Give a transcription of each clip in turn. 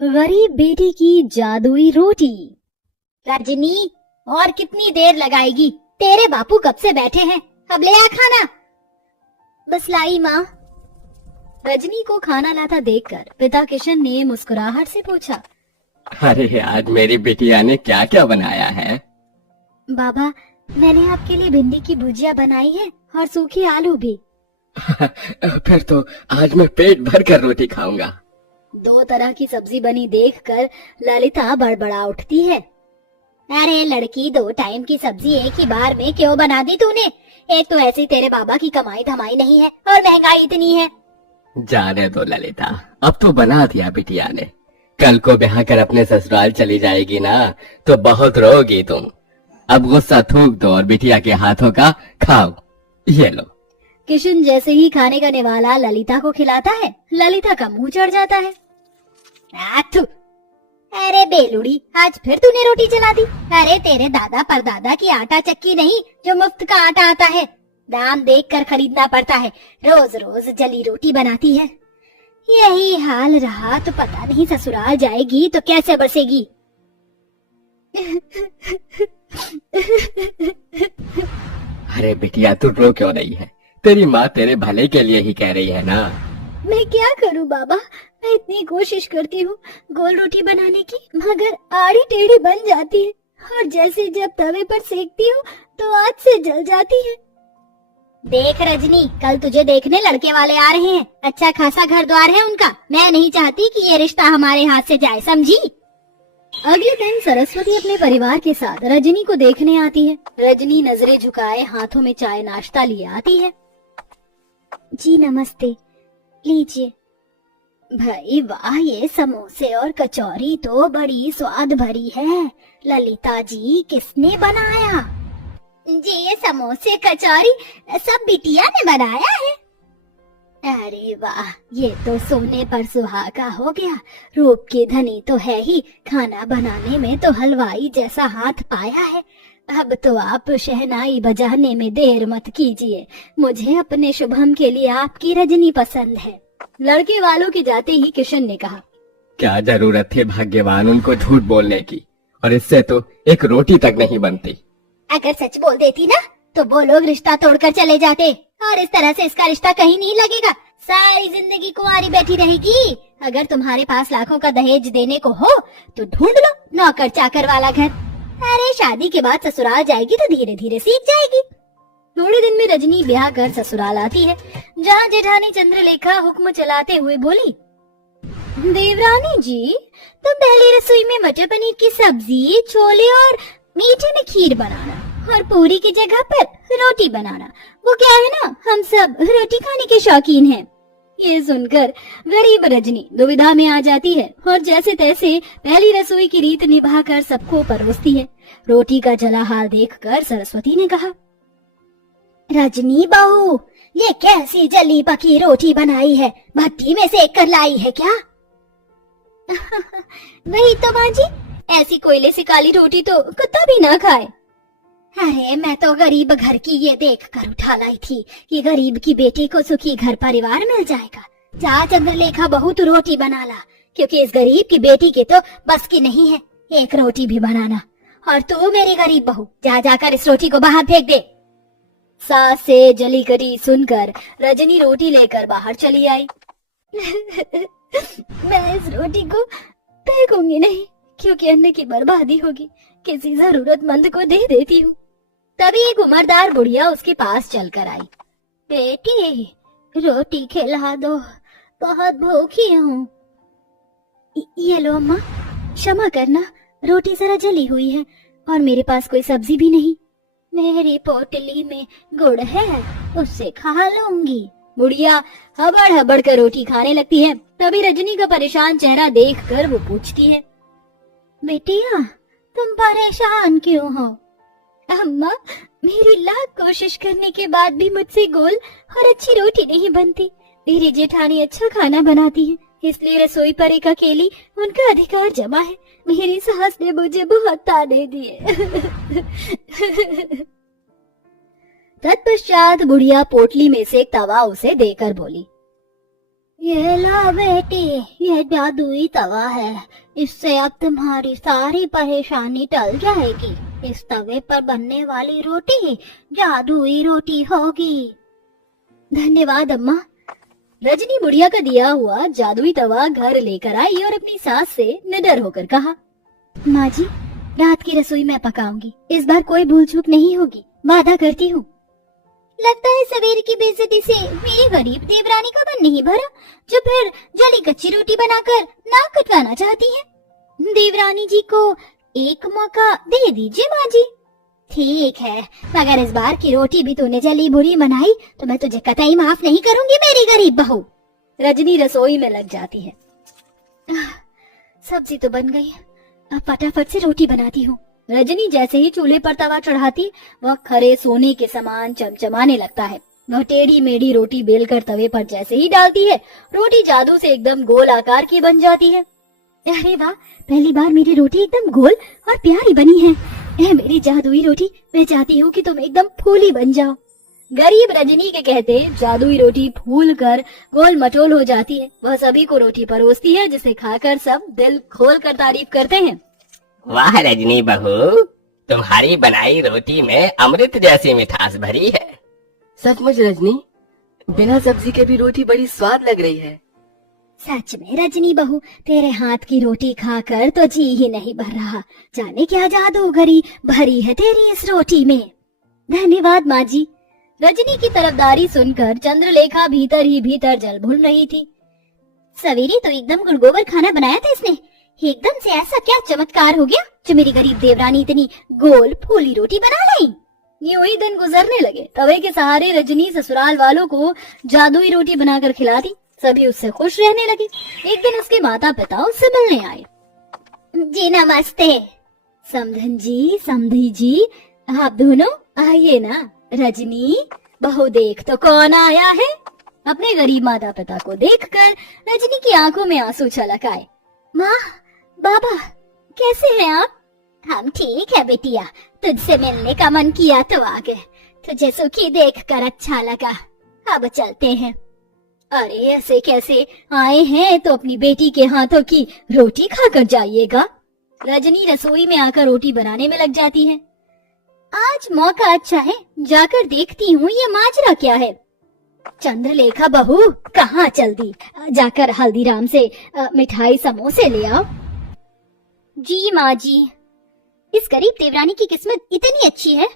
गरीब बेटी की जादुई रोटी। रजनी, और कितनी देर लगाएगी? तेरे बापू कब से बैठे हैं, अब ले आ खाना। बस लाई माँ। रजनी को खाना लाता देखकर पिता किशन ने मुस्कुराहट से पूछा, अरे आज मेरी बिटिया ने क्या क्या बनाया है? बाबा, मैंने आपके लिए भिंडी की भुजिया बनाई है और सूखी आलू भी। फिर तो आज मैं पेट भर कर रोटी खाऊंगा। 2 तरह की सब्जी बनी देखकर ललिता बड़बड़ा उठती है। अरे लड़की, 2 टाइम की सब्जी एक ही बार में क्यों बना दी तूने? एक तो ऐसी तेरे बाबा की कमाई धमाई नहीं है और महंगाई इतनी है। जाने दो ललिता, अब तो बना दिया बिटिया ने। कल को ब्याह कर अपने ससुराल चली जाएगी ना तो बहुत रोगी तुम। अब गुस्सा थूक दो और बिटिया के हाथों का खाओ। ये लो। किशन जैसे ही खाने का निवाला ललिता को खिलाता है, ललिता का मुंह चढ़ जाता है। आथू! अरे बेलुड़ी, आज फिर तूने रोटी जला दी। अरे तेरे दादा परदादा की आटा चक्की नहीं जो मुफ्त का आटा आता है, दाम देख कर खरीदना पड़ता है। रोज रोज जली रोटी बनाती है। यही हाल रहा तो पता नहीं ससुराल जाएगी तो कैसे बसेगी। अरे बिटिया, तू रो क्यों रही है? तेरी माँ तेरे भले के लिए ही कह रही है ना। मैं क्या करूं बाबा, मैं इतनी कोशिश करती हूँ गोल रोटी बनाने की, मगर आड़ी टेढ़ी बन जाती है और जैसे जब तवे पर सेकती हूँ तो आग से जल जाती है। देख रजनी, कल तुझे देखने लड़के वाले आ रहे हैं। अच्छा खासा घर द्वार है उनका। मैं नहीं चाहती कि ये रिश्ता हमारे हाथ से जाए, समझी? अगले दिन सरस्वती अपने परिवार के साथ रजनी को देखने आती है। रजनी नजरें झुकाए हाथों में चाय नाश्ता लिए आती है। जी नमस्ते, लीजिए। भाई वाह, ये समोसे और कचौरी तो बड़ी स्वाद भरी है। ललिता जी, किसने बनाया? जी ये समोसे कचौरी सब बिटिया ने बनाया है। अरे वाह, ये तो सोने पर सुहागा हो गया। रूप की धनी तो है ही, खाना बनाने में तो हलवाई जैसा हाथ पाया है। अब तो आप शहनाई बजाने में देर मत कीजिए। मुझे अपने शुभम के लिए आपकी रजनी पसंद है। लड़के वालों के जाते ही किशन ने कहा, क्या जरूरत थी भाग्यवान उनको झूठ बोलने की, और इससे तो एक रोटी तक नहीं बनती। अगर सच बोल देती ना तो वो लोग रिश्ता तोड़कर चले जाते और इस तरह से इसका रिश्ता कहीं नहीं लगेगा। सारी जिंदगी कुंवारी बैठी रहेगी। अगर तुम्हारे पास लाखों का दहेज देने को हो तो ढूंढ लो नौकर चाकर वाला घर। अरे शादी के बाद ससुराल जाएगी तो धीरे धीरे सीख जाएगी। थोड़े दिन में रजनी ब्याह कर ससुराल आती है, जहाँ जेठानी चंद्रलेखा हुक्म चलाते हुए बोली, देवरानी जी, तुम पहली रसोई में मटर पनीर की सब्जी, छोले और मीठे में खीर बनाना और पूरी की जगह पर रोटी बनाना। वो क्या है ना, हम सब रोटी खाने के शौकीन हैं। ये सुनकर गरीब रजनी दुविधा में आ जाती है और जैसे तैसे पहली रसोई की रीत निभाकर सबको परोसती है। रोटी का जला हाल देखकर सरस्वती ने कहा, रजनी बहू, ये कैसी जली पकी रोटी बनाई है? भट्टी में सेक कर लाई है क्या? वही तो माँ जी, ऐसी कोयले से काली रोटी तो कुत्ता भी ना खाए। अरे मैं तो गरीब घर की ये देख कर उठा लाई थी कि गरीब की बेटी को सुखी घर परिवार मिल जाएगा। जा चंद्रलेखा बहू, तू रोटी बना ला, क्योंकि इस गरीब की बेटी के तो बस की नहीं है एक रोटी भी बनाना। और तू मेरी गरीब बहू, जा जाकर इस रोटी को बाहर फेंक दे। सास से जली करी सुनकर रजनी रोटी लेकर बाहर चली आई। मैं इस रोटी को फेंकूंगी नहीं, क्योंकि अन्न की बर्बादी होगी। किसी जरूरतमंद को दे देती हूँ। तभी एक उम्रदार बुढ़िया उसके पास चलकर आई। बेटी, रोटी खिला दो, बहुत भूखी हूँ। ये लो अम्मा, क्षमा करना, रोटी जरा जली हुई है और मेरे पास कोई सब्जी भी नहीं। मेरी पोटली में गुड़ है, उससे खा लूंगी। बुढ़िया हबड़ हबड़ कर रोटी खाने लगती है। तभी रजनी का परेशान चेहरा देखकर वो पूछती है, बेटिया, तुम परेशान क्यों हो? अम्मा, मेरी लाख कोशिश करने के बाद भी मुझसे गोल और अच्छी रोटी नहीं बनती। मेरी जेठानी अच्छा खाना बनाती है, इसलिए रसोई पर एक अकेली उनका अधिकार जमा है। मेरी सास ने मुझे बहुत ताने दिए। तत्पश्चात बुढ़िया पोटली में से एक तवा उसे देकर बोली, ये ला बेटी, ये जादुई तवा है। इससे अब तुम्हारी सारी परेशानी टल जाएगी। इस तवे पर बनने वाली रोटी जादुई रोटी होगी। धन्यवाद अम्मा। रजनी बुढ़िया का दिया हुआ जादुई तवा घर लेकर आई और अपनी सास से निडर होकर कहा, माँ जी, रात की रसोई मैं पकाऊंगी। इस बार कोई भूल चूक नहीं होगी, वादा करती हूँ। लगता है सवेरे की बेइज्जती से मेरी गरीब देवरानी का मन नहीं भरा, जो फिर जली कच्ची रोटी बनाकर नाक कटवाना चाहती है। देवरानी जी को एक मौका दे दीजिए माँ जी। ठीक है, मगर इस बार की रोटी भी तूने जली बुरी बनाई तो मैं तुझे कतई माफ नहीं करूंगी मेरी गरीब बहू। रजनी रसोई में लग जाती है। सब्जी तो बन गई, अब फटाफट से रोटी बनाती हूँ। रजनी जैसे ही चूल्हे पर तवा चढ़ाती, वह खरे सोने के समान चमचमाने लगता है। वह टेढ़ी मेढ़ी रोटी बेलकर तवे पर जैसे ही डालती है, रोटी जादू से एकदम गोल आकार की बन जाती है। अरे वाह, पहली बार मेरी रोटी एकदम गोल और प्यारी बनी है। मेरी जादुई रोटी, मैं चाहती हूँ कि तुम एकदम फूली बन जाओ। गरीब रजनी के कहते जादुई रोटी फूल कर गोल मटोल हो जाती है। वह सभी को रोटी परोसती है, जिसे खाकर सब दिल खोल कर तारीफ करते हैं। वाह रजनी बहू, तुम्हारी बनाई रोटी में अमृत जैसी मिठास भरी है। सचमुच रजनी, बिना सब्जी के भी रोटी बड़ी स्वाद लग रही है। सच में रजनी बहू, तेरे हाथ की रोटी खाकर तो जी ही नहीं भर रहा। जाने क्या जादूगरी भरी है तेरी इस रोटी में। धन्यवाद माँ जी। रजनी की तरफदारी सुनकर चंद्रलेखा भीतर ही भीतर जल भून रही थी। सवेरे तो एकदम गुड़गोबर खाना बनाया था इसने, एकदम से ऐसा क्या चमत्कार हो गया जो मेरी गरीब देवरानी इतनी गोल फूली रोटी बना लाई। यूं ही दिन गुजरने लगे। तवे के सहारे रजनी ससुराल वालों को जादुई रोटी बनाकर खिलाती। सभी उससे खुश रहने लगे। एक दिन उसके माता पिता उससे मिलने आए। जी नमस्ते। समधन जी, समधी जी, आप दोनों आइए ना। रजनी बहू, देख तो कौन आया है। अपने गरीब माता पिता को देखकर रजनी की आंखों में आंसू छलक आए। माँ, बाबा, कैसे हैं आप? हम ठीक है बेटिया, तुझसे मिलने का मन किया तो आ गए। तुझे सुखी देखकर अच्छा लगा, अब चलते हैं। अरे ऐसे कैसे आए हैं, तो अपनी बेटी के हाथों की रोटी खाकर जाइएगा। रजनी रसोई में आकर रोटी बनाने में लग जाती है। आज मौका अच्छा है, जाकर देखती हूँ ये माजरा क्या है। चंद्रलेखा बहू, कहाँ चल दी? जाकर हल्दीराम से मिठाई समोसे ले आओ। जी माँ जी। इस गरीब देवरानी की किस्मत इतनी अच्छी है,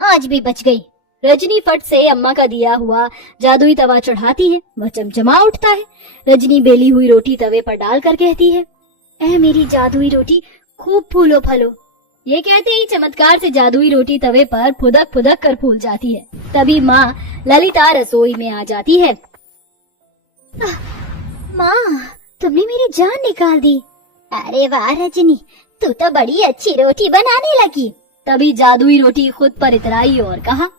आज भी बच गई। रजनी फट से अम्मा का दिया हुआ जादुई तवा चढ़ाती है। वह चमचमा उठता है। रजनी बेली हुई रोटी तवे पर डालकर कहती है, मेरी जादुई रोटी खूब फूलो फलो। ये कहते ही चमत्कार से जादुई रोटी तवे पर फुदक फुदक कर फूल जाती है। तभी माँ ललिता रसोई में आ जाती है। माँ, तुमने मेरी जान निकाल दी। अरे वाह रजनी, तू तो बड़ी अच्छी रोटी बनाने लगी। तभी जादुई रोटी खुद पर इतराई और कहा,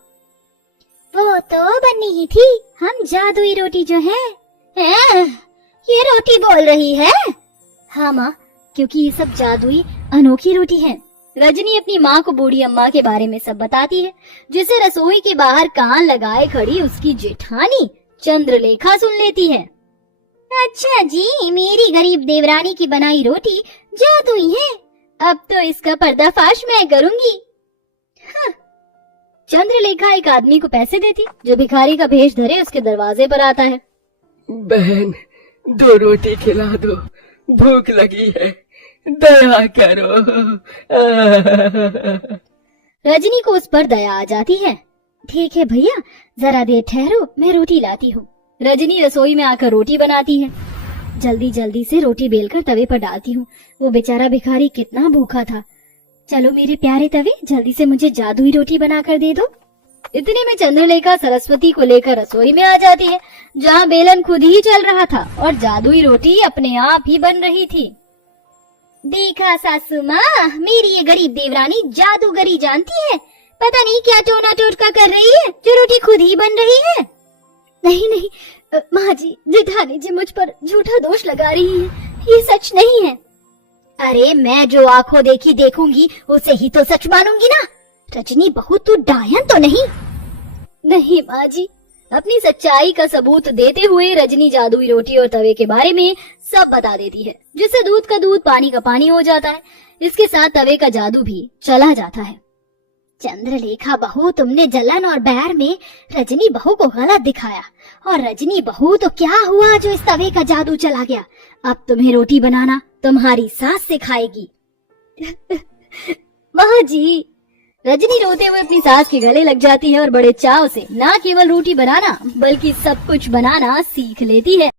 वो तो बननी ही थी। हम जादुई रोटी जो है, ये रोटी बोल रही है। हाँ माँ, क्योंकि ये सब जादुई अनोखी रोटी है। रजनी अपनी माँ को बूढ़ी अम्मा के बारे में सब बताती है, जिसे रसोई के बाहर कान लगाए खड़ी उसकी जेठानी चंद्रलेखा सुन लेती है। अच्छा जी, मेरी गरीब देवरानी की बनाई रोटी जादुई है। अब तो इसका पर्दाफाश मैं करूंगी। हाँ। चंद्रलेखा एक आदमी को पैसे देती, जो भिखारी का भेष धरे उसके दरवाजे पर आता है। बहन, 2 रोटी खिला दो, भूख लगी है, दया करो। रजनी को उस पर दया आ जाती है। ठीक है भैया, जरा देर ठहरो, मैं रोटी लाती हूँ। रजनी रसोई में आकर रोटी बनाती है। जल्दी जल्दी से रोटी बेलकर तवे पर डालती हूँ। वो बेचारा भिखारी कितना भूखा था। चलो मेरे प्यारे तवे, जल्दी से मुझे जादुई रोटी बनाकर दे दो। इतने में चंद्रलेखा सरस्वती को लेकर रसोई में आ जाती है, जहाँ बेलन खुद ही चल रहा था और जादुई रोटी अपने आप ही बन रही थी। देखा सासू माँ, मेरी ये गरीब देवरानी जादूगरी जानती है। पता नहीं क्या टोना टोटका कर रही है, जो रोटी खुद ही बन रही है। नहीं नहीं माँ जी, जेठानी जी मुझ पर झूठा दोष लगा रही है, ये सच नहीं है। अरे मैं जो आंखों देखी देखूंगी उसे ही तो सच मानूंगी ना। रजनी बहू, तू डायन तो नहीं? नहीं माँ जी, अपनी सच्चाई का सबूत देते हुए रजनी जादुई रोटी और तवे के बारे में सब बता देती है, जिससे दूध का दूध पानी का पानी हो जाता है। इसके साथ तवे का जादू भी चला जाता है। चंद्रलेखा बहू, तुमने जलन और बैर में रजनी बहू को गलत दिखाया, और रजनी बहू तो क्या हुआ जो इस तवे का जादू चला गया। अब तुम्हें रोटी बनाना तुम्हारी सास सिखाएगी। माँ जी, रजनी रोते हुए अपनी सास के गले लग जाती है और बड़े चाव से न केवल रोटी बनाना बल्कि सब कुछ बनाना सीख लेती है।